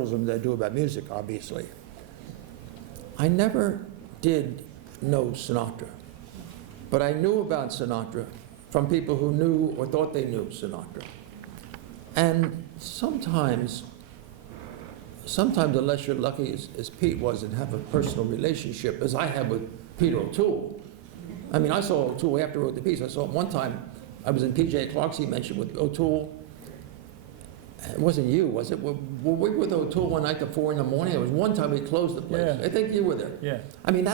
journalism as I do about music, obviously. I never did know Sinatra, but I knew about Sinatra from people who knew or thought they knew Sinatra. And sometimes, unless you're lucky as Pete was and have a personal relationship, as I have with Peter O'Toole. I mean, I saw O'Toole after I wrote the piece. I saw him one time, I was in P.J. Clark's, he mentioned, with O'Toole. It wasn't you, was it? Well, we were with O'Toole one night at 4 in the morning. It was one time we closed the place. Yeah. I think you were there. Yeah. I mean,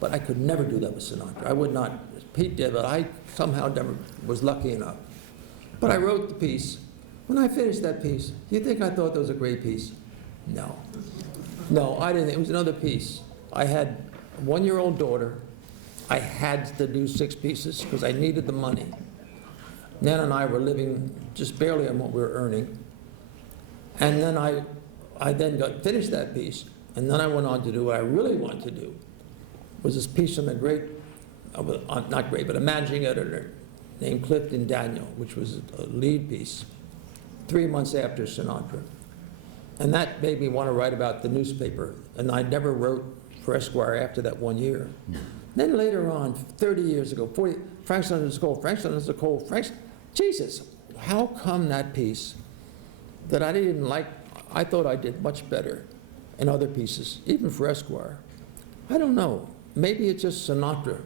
but I could never do that with Sinatra. I would not. Pete did, but I somehow never was lucky enough. But I wrote the piece. When I finished that piece, you think I thought that was a great piece? No. No, I didn't. It was another piece. I had a 1-year-old daughter. I had to do 6 pieces because I needed the money. Nan and I were living just barely on what we were earning. And then I then finished that piece, and then I went on to do what I really wanted to do, was this piece on the great, not great, but a managing editor named Clifton Daniel, which was a lead piece, 3 months after Sinatra. And that made me want to write about the newspaper, and I never wrote for Esquire after that 1 year. Then later on, 30 years ago, 40, Frank Sinatra's cold, Frank Sinatra's cold, Jesus, how come that piece that I didn't like, I thought I did much better in other pieces, even for Esquire? I don't know. Maybe it's just Sinatra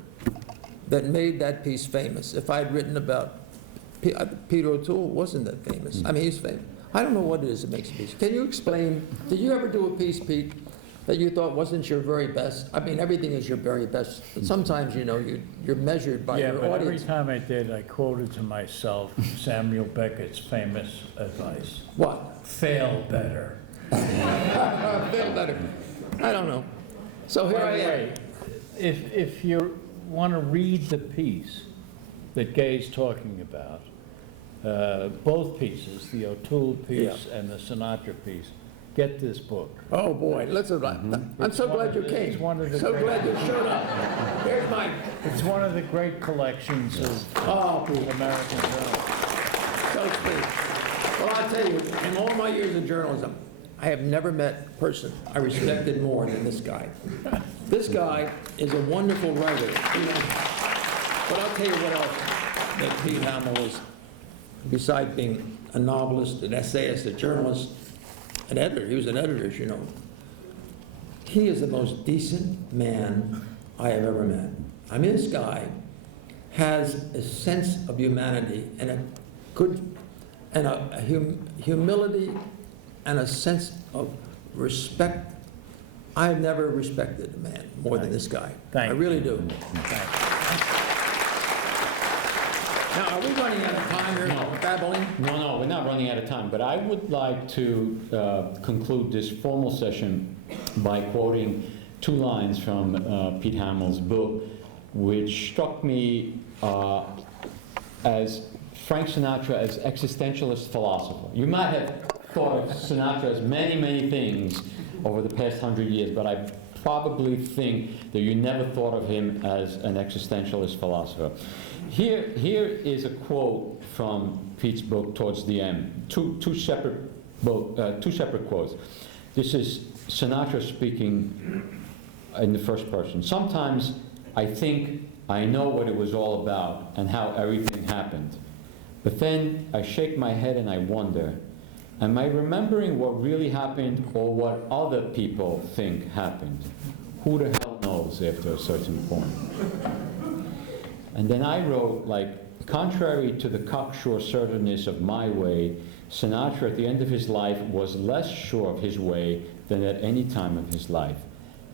that made that piece famous. If I had written about Peter O'Toole, wasn't that famous? I mean, he's famous. I don't know what it is that makes a piece. Can you explain, did you ever do a piece, Pete, that you thought wasn't your very best? I mean, everything is your very best, but sometimes, you know, you're measured by your but audience. every time I did, I quoted to myself Samuel Beckett's famous advice. What? Fail better. Feel better. I don't know. So here By I the am. way, if you want to read the piece that Gay's talking about, both pieces, the O'Toole piece and the Sinatra piece, get this book. Oh, boy, listen, I'm so glad you came. It's one of the So great- glad you showed up. Here's mine. It's one of the great collections of American film. So sweet. Well, I'll tell you, in all my years of journalism, I have never met a person I respected more than this guy. This guy is a wonderful writer. You know. But I'll tell you what else that Pete Hamill is, besides being a novelist, an essayist, a journalist, an editor. He was an editor, as you know. He is the most decent man I have ever met. I mean, this guy has a sense of humanity and a good, and a humility and a sense of respect. I've never respected a man more than this guy. Thank I you. really do. Thank Now, are we running out of time here, babbling? No, we're not running out of time, but I would like to conclude this formal session by quoting 2 lines from Pete Hamill's book, which struck me as Frank Sinatra as existentialist philosopher. You might have thought of Sinatra as many, many things over the past 100 years, but I probably think that you never thought of him as an existentialist philosopher. Here is a quote from Pete's book towards the end. Two separate quotes. This is Sinatra speaking in the first person. Sometimes I think I know what it was all about and how everything happened. But then I shake my head and I wonder, am I remembering what really happened or what other people think happened? Who the hell knows after a certain point? And then I wrote, like, contrary to the cocksure certainness of my way, Sinatra at the end of his life was less sure of his way than at any time of his life.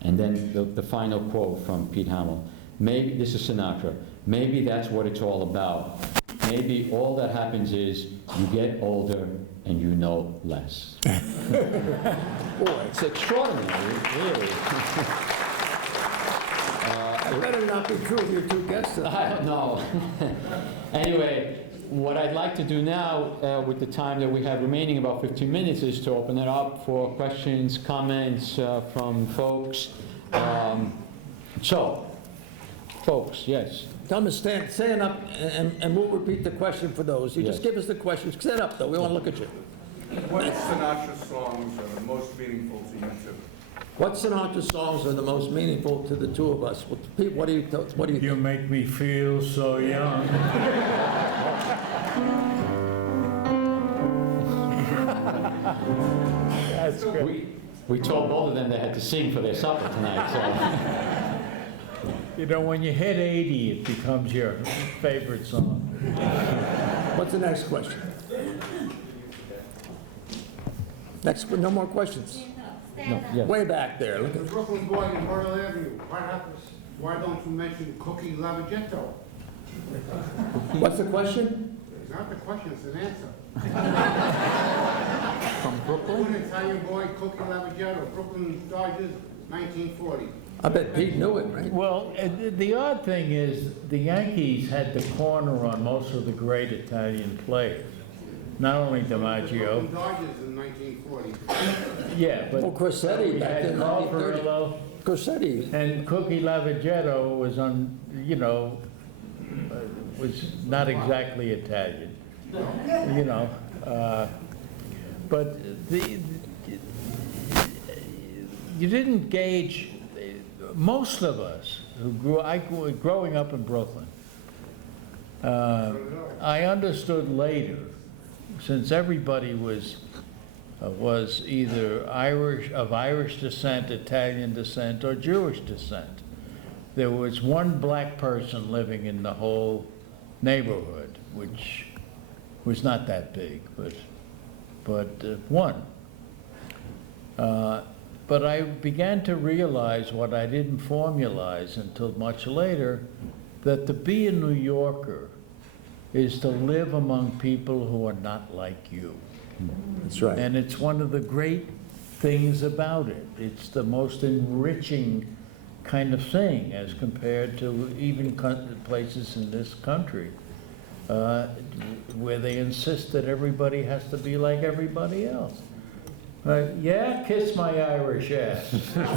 And then the final quote from Pete Hamill, maybe, this is Sinatra, maybe that's what it's all about. Maybe all that happens is you get older and you know less. Boy, It's extraordinary, really. it better not be true of your 2 guests. I don't know. Anyway, what I'd like to do now, with the time that we have remaining, about 15 minutes, is to open it up for questions, comments from folks. So, folks, yes. Tell them to stand up, and we'll repeat the question for those. You just Yes. give us the question. Stand up, though. We want to look at you. What Sinatra songs are the most meaningful to you two? What Sinatra songs are the most meaningful to the two of us? Pete, what do you You think? make me feel so young. That's great. We told both of them they had to sing for their supper tonight, so. You know, when you hit 80, it becomes your favorite song. What's the next question? Next, no more questions? No, yeah. Way back there, look The at, Brooklyn boy in Myrtle Avenue, why don't you mention Cookie Lavagetto? what's the question? It's not the question, it's an answer. From Brooklyn? One Italian boy, Cookie Lavagetto, Brooklyn Dodgers, 1940. I bet Pete knew it, right? Well, the odd thing is, the Yankees had the corner on most of the great Italian players. Not only The DiMaggio, Brooklyn Dodgers in 1940. yeah, but Well, Crosetti we back had in Carl 1930. Furillo, Corsetti, and Cookie Lavagetto was on, you know, was not exactly Italian, you know. But you didn't gauge, most of us who growing up in Brooklyn, I understood later, since everybody was either of Irish descent, Italian descent, or Jewish descent. There was one black person living in the whole neighborhood, which was not that big, but one. But I began to realize what I didn't formalize until much later, that to be a New Yorker is to live among people who are not like you. that's right. And it's one of the great things about it. It's the most enriching kind of thing as compared to even places in this country where they insist that everybody has to be like everybody else. Yeah, kiss my Irish ass. You know?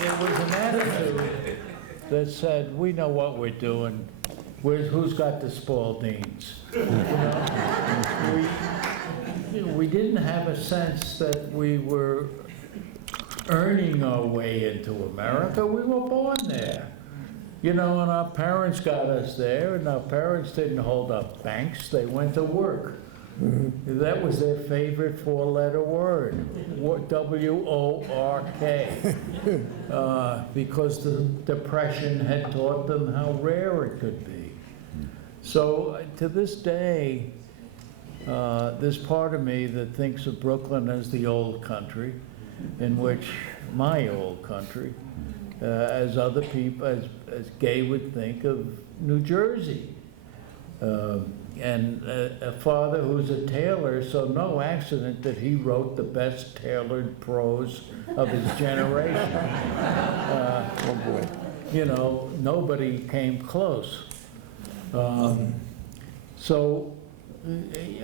There was an attitude that said, we know what we're doing. Who's got the Spaldings? You know? We didn't have a sense that we were earning our way into America. We were born there. You know, and our parents got us there, and our parents didn't hold up banks, they went to work. That was their favorite four-letter word, W-O-R-K, because the Depression had taught them how rare it could be. So to this day, there's part of me that thinks of Brooklyn as the old country, in which my old country, as other people, as Gay would think of New Jersey. And a father who's a tailor, so no accident that he wrote the best tailored prose of his generation. Oh, boy. You know, nobody came close. So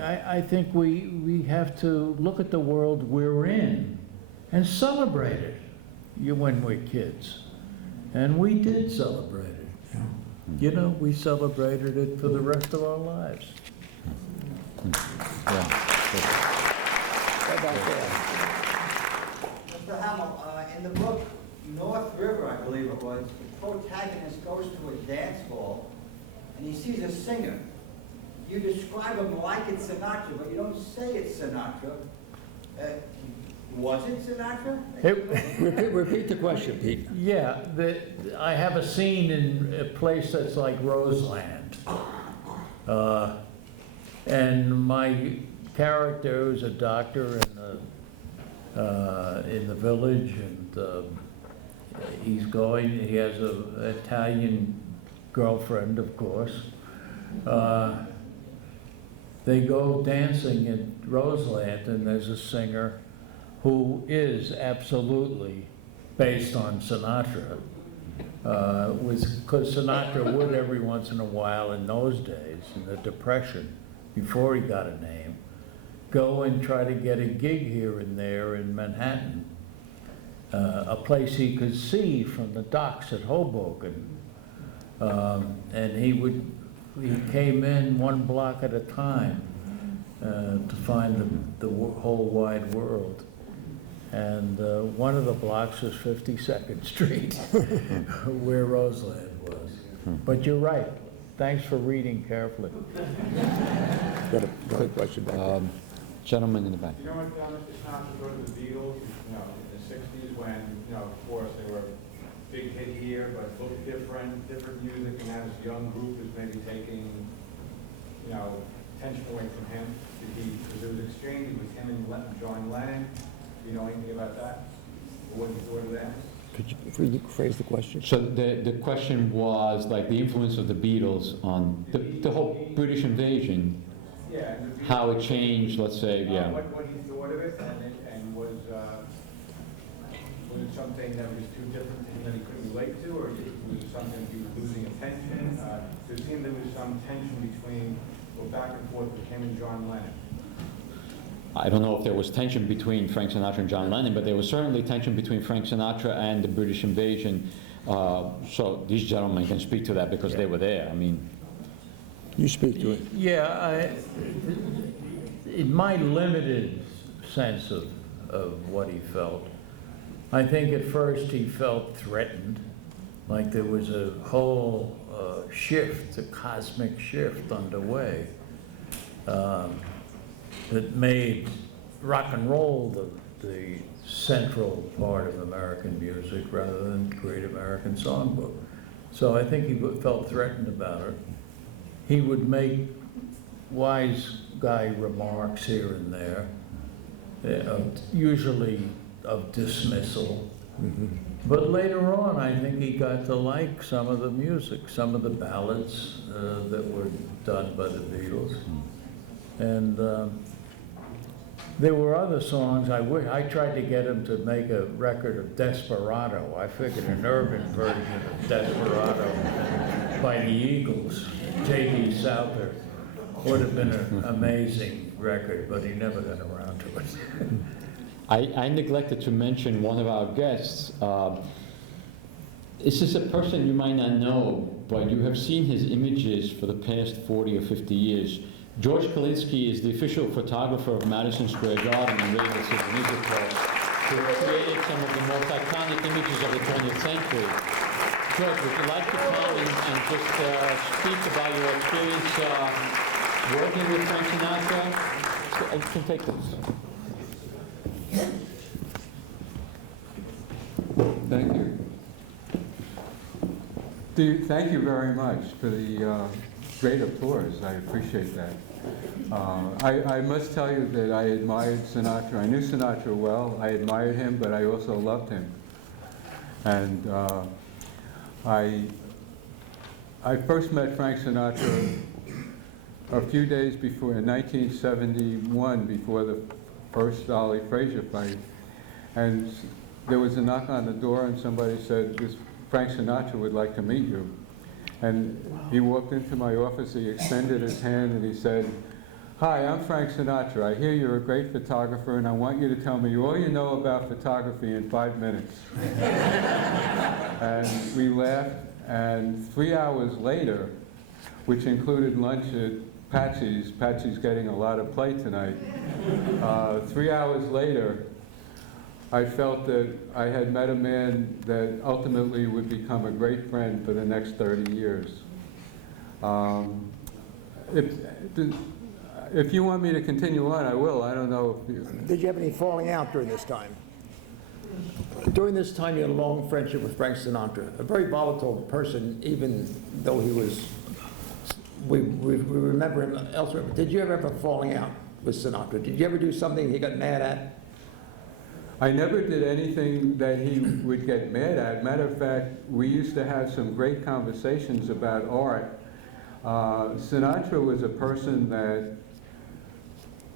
I think we have to look at the world we're in and celebrate it when we're kids. And we did celebrate it. You know, we celebrated it for the rest of our lives. Way back there. Mr. Hamill, in the book North River, I believe it was, the protagonist goes to a dance hall and he sees a singer. You describe him like it's Sinatra, but you don't say it's Sinatra. Was it Sinatra? Repeat the question, Pete. Yeah, I have a scene in a place that's like Roseland. And my character is a doctor in the village, and he has an Italian girlfriend, of course. They go dancing in Roseland, and there's a singer who is absolutely based on Sinatra, because Sinatra would every once in a while in those days, in the Depression, before he got a name, go and try to get a gig here and there in Manhattan, a place he could see from the docks at Hoboken. And he would he came in one block at a time to find the whole wide world. And one of the blocks was 52nd Street, where Roseland was. But you're right. Thanks for reading carefully. Got a quick question back there. Gentleman in the back. You know what, Mr. Sinatra sort of the Beatles, you know, in the 60s when, you know, of course, they were a big hit here, but looked different music, and now this young group is maybe taking, you know, attention away from him. Because there was exchange with him and John Lennon. Do you know anything about that? Or what he thought of them? Could you rephrase the question? So the question was like the influence of the Beatles on the whole British invasion, Yeah. And the Beatles, how it changed, let's say, yeah. what he thought of it, and was it something that was too different to him that he couldn't relate to, or was it something he was losing attention? So it seemed there was some tension between, or back and forth with him and John Lennon. I don't know if there was tension between Frank Sinatra and John Lennon, but there was certainly tension between Frank Sinatra and the British invasion. So these gentlemen can speak to that because they were there. I mean, You speak to it. Yeah, in my limited sense of what he felt, I think at first he felt threatened, like there was a whole shift, a cosmic shift underway that made rock and roll the central part of American music rather than Great American Songbook. So I think he felt threatened about it. He would make wise guy remarks here and there, usually of dismissal. But later on, I think he got to like some of the music, some of the ballads that were done by the Beatles. And there were other songs. I tried to get him to make a record of Desperado. I figured an urban version of Desperado by the Eagles, J.D. Souther, would have been an amazing record, but he never got around to it. I neglected to mention one of our guests. This is a person you might not know, but you have seen his images for the past 40 or 50 years. George Kalinsky is the official photographer of Madison Square Garden and Radio City Music Hall, who created some of the most iconic images of the 20th century. George, would you like to come and just speak about your experience working with Frank Sinatra? You can take this. Thank you. Thank you very much for the great applause. I appreciate that. I must tell you that I admired Sinatra. I knew Sinatra well. I admired him, but I also loved him. And I first met Frank Sinatra a few days before, in 1971, before the first Ollie Frazier fight. And there was a knock on the door, and somebody said, Frank Sinatra would like to meet you. And he walked into my office, he extended his hand, and he said, "Hi, I'm Frank Sinatra. I hear you're a great photographer, and I want you to tell me all you know about photography in 5 minutes." And we laughed, and 3 hours later, which included lunch at Patsy's getting a lot of play tonight. 3 hours later, I felt that I had met a man that ultimately would become a great friend for the next 30 years. If you want me to continue on, I will. I don't know if you... Did you have any falling out during this time? During this time, you had a long friendship with Frank Sinatra, a very volatile person, even though he was, we remember him elsewhere. But did you ever have a falling out with Sinatra? Did you ever do something he got mad at? I never did anything that he would get mad at. Matter of fact, we used to have some great conversations about art. Sinatra was a person that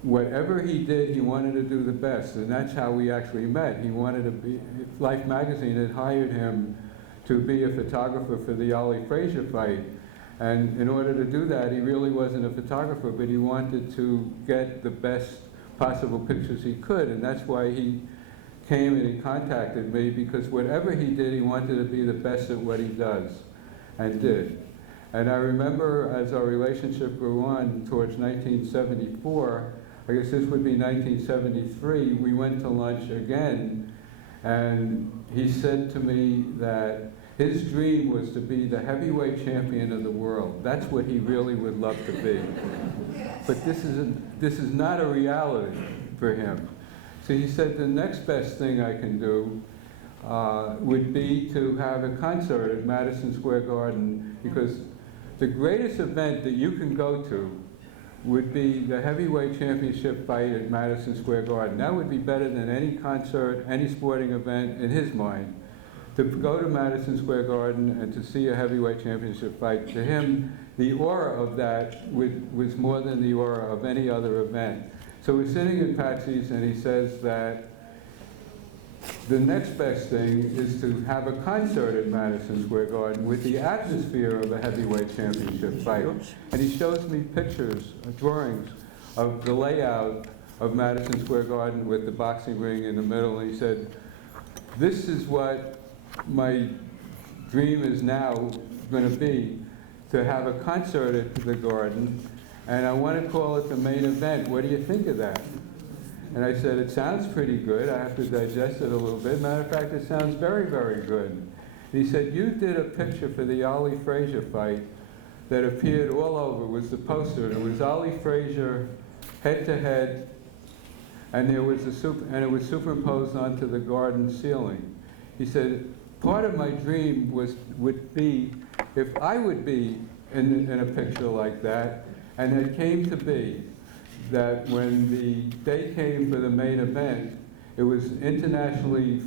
whatever he did, he wanted to do the best, and that's how we actually met. He wanted to be, Life magazine had hired him to be a photographer for the Ollie Frazier fight. And in order to do that, he really wasn't a photographer, but he wanted to get the best possible pictures he could, and that's why he came and he contacted me, because whatever he did, he wanted to be the best at what he does, and did. And I remember as our relationship grew on towards 1974, I guess this would be 1973, we went to lunch again, and he said to me that his dream was to be the heavyweight champion of the world. That's what he really would love to be. But this is not a reality for him. So he said the next best thing I can do would be to have a concert at Madison Square Garden, because the greatest event that you can go to would be the heavyweight championship fight at Madison Square Garden. That would be better than any concert, any sporting event in his mind. To go to Madison Square Garden and to see a heavyweight championship fight, to him, the aura of that was more than the aura of any other event. So we're sitting in Patsy's, and he says that the next best thing is to have a concert at Madison Square Garden with the atmosphere of a heavyweight championship fight. And he shows me pictures, drawings of the layout of Madison Square Garden with the boxing ring in the middle, and he said, this is what my dream is now going to be, to have a concert at the Garden, and I want to call it the main event. What do you think of that? And I said, it sounds pretty good. I have to digest it a little bit. Matter of fact, it sounds very, very good. And he said, you did a picture for the Ali Frazier fight that appeared all over. It was the poster. It was Ali Frazier head to head, and it was superimposed onto the Garden ceiling. He said, part of my dream would be if I would be in a picture like that, and it came to be that when the day came for the main event, it was internationally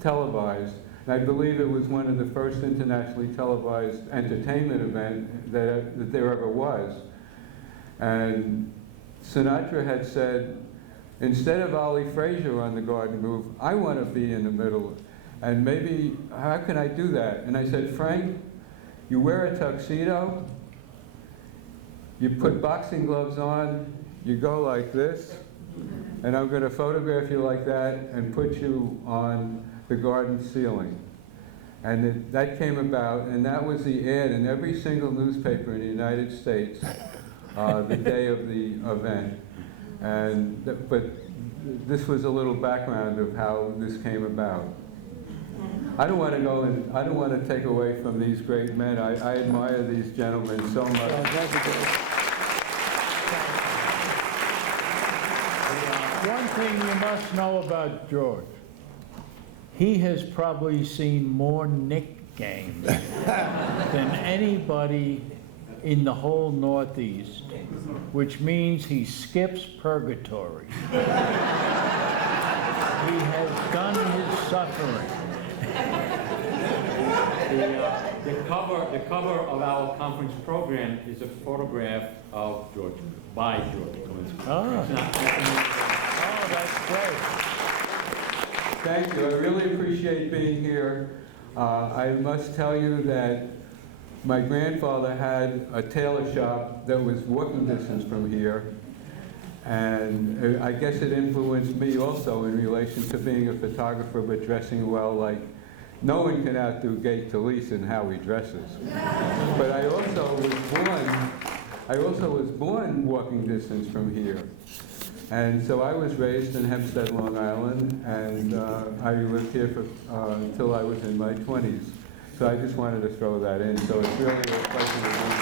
televised. And I believe it was one of the first internationally televised entertainment events that there ever was. And Sinatra had said, instead of Ali Frazier on the Garden roof, I want to be in the middle. And maybe, how can I do that? And I said, Frank, you wear a tuxedo, you put boxing gloves on, you go like this, and I'm going to photograph you like that and put you on the Garden ceiling. And that came about, and that was the ad in every single newspaper in the United States the day of the event. But this was a little background of how this came about. I don't want to go and I don't want to take away from these great men. I admire these gentlemen so much. One thing you must know about George, he has probably seen more Knick games than anybody in the whole Northeast, which means he skips purgatory. He has done his suffering. The cover of our conference program is a photograph of George, by George. Oh, that's great. Thank you. I really appreciate being here. I must tell you that my grandfather had a tailor shop that was walking distance from here, and I guess it influenced me also in relation to being a photographer but dressing well. Like, no one can outdo Gay Talese in how he dresses. But I also was born walking distance from here. And so I was raised in Hempstead, Long Island, and I lived here until I was in my 20s. So I just wanted to throw that in. So it's really a pleasure to be here.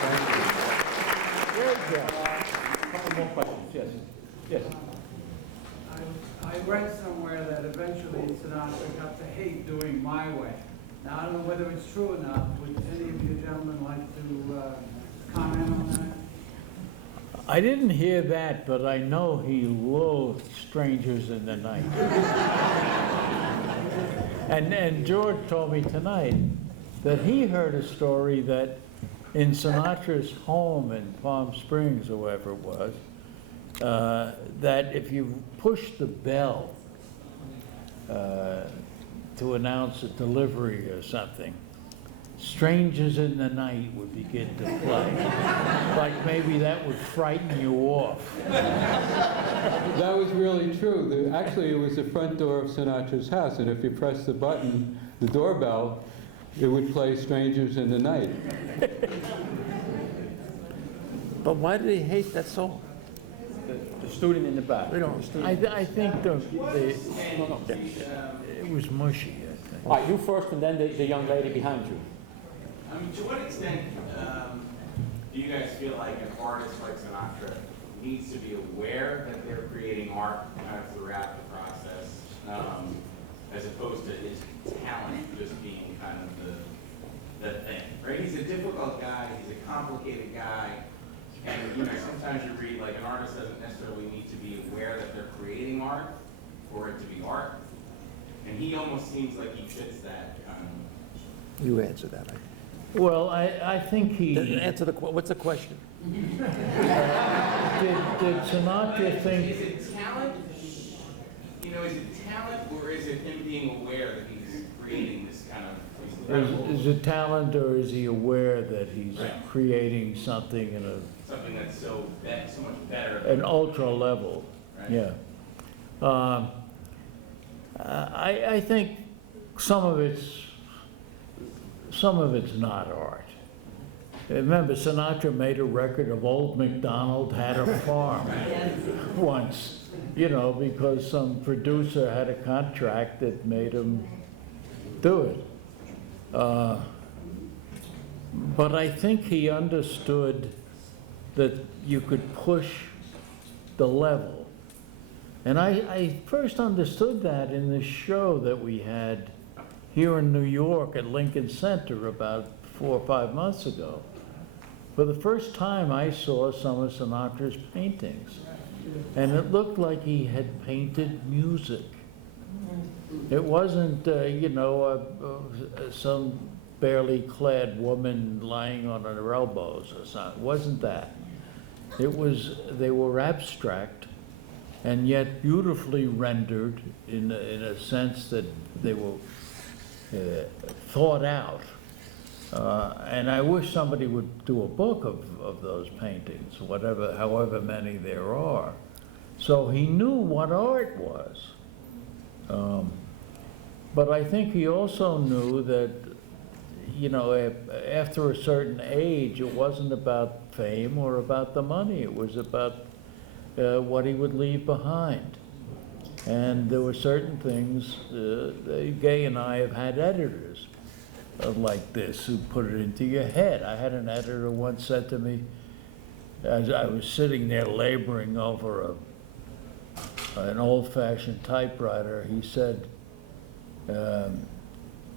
Thank you. Good job. A couple more questions, yes. Yes. I read somewhere that eventually Sinatra got to hate doing My Way. Now, I don't know whether it's true or not. Would any of you gentlemen like to comment on that? I didn't hear that, but I know he loathed Strangers in the Night. And George told me tonight that he heard a story that in Sinatra's home in Palm Springs, or wherever it was, that if you push the bell to announce a delivery or something, Strangers in the Night would begin to play. Like maybe that would frighten you off. That was really true. Actually, it was the front door of Sinatra's house, and if you press the button, the doorbell, It would play Strangers in the Night. But why did he hate that song? The student in the back. We don't, I think it was mushy, I think. All right, you first and then the young lady behind you. To what extent do you guys feel like an artist like Sinatra needs to be aware that they're creating art kind of throughout the process, as opposed to his talent just being kind of the thing, right? He's a difficult guy, he's a complicated guy, and sometimes you read like an artist doesn't necessarily need to be aware that they're creating art for it to be art, and he almost seems like he fits that kind of. you answer that. Well, I think he, Answer what's the question? did Sinatra think, Is it talent? Is it talent, or is it him being aware that he's creating this kind of incredible, is it talent, or is he aware that he's creating something in something that's so much better? an ultra level? Right. Yeah. I think some of it's not art. Remember, Sinatra made a record of Old MacDonald Had a Farm once, because some producer had a contract that made him do it. But I think he understood that you could push the level. And I first understood that in this show that we had here in New York at Lincoln Center about 4 or 5 months ago. For the first time, I saw some of Sinatra's paintings, and it looked like he had painted music. It wasn't, some barely clad woman lying on her elbows or something. It wasn't that. They were abstract, and yet beautifully rendered in a sense that they were thought out. And I wish somebody would do a book of those paintings, however many there are. So he knew what art was. But I think he also knew that, after a certain age, it wasn't about fame or about the money. It was about what he would leave behind. And there were certain things, Gay and I have had editors like this who put it into your head. I had an editor once said to me, as I was sitting there laboring over an old-fashioned typewriter, he said,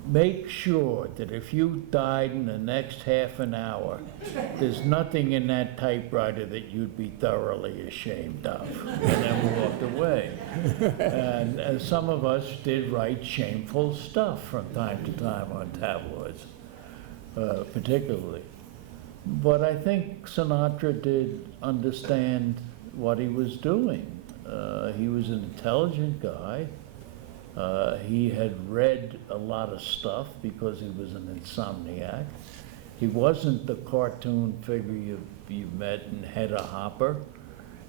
make sure that if you died in the next half an hour, there's nothing in that typewriter that you'd be thoroughly ashamed of. And then we walked away. And some of us did write shameful stuff from time to time on tabloids, particularly. But I think Sinatra did understand what he was doing. He was an intelligent guy. He had read a lot of stuff because he was an insomniac. He wasn't the cartoon figure you met in Hedda Hopper.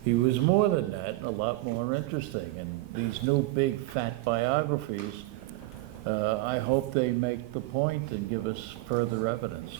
He was more than that, a lot more interesting. And these new big fat biographies, I hope they make the point and give us further evidence.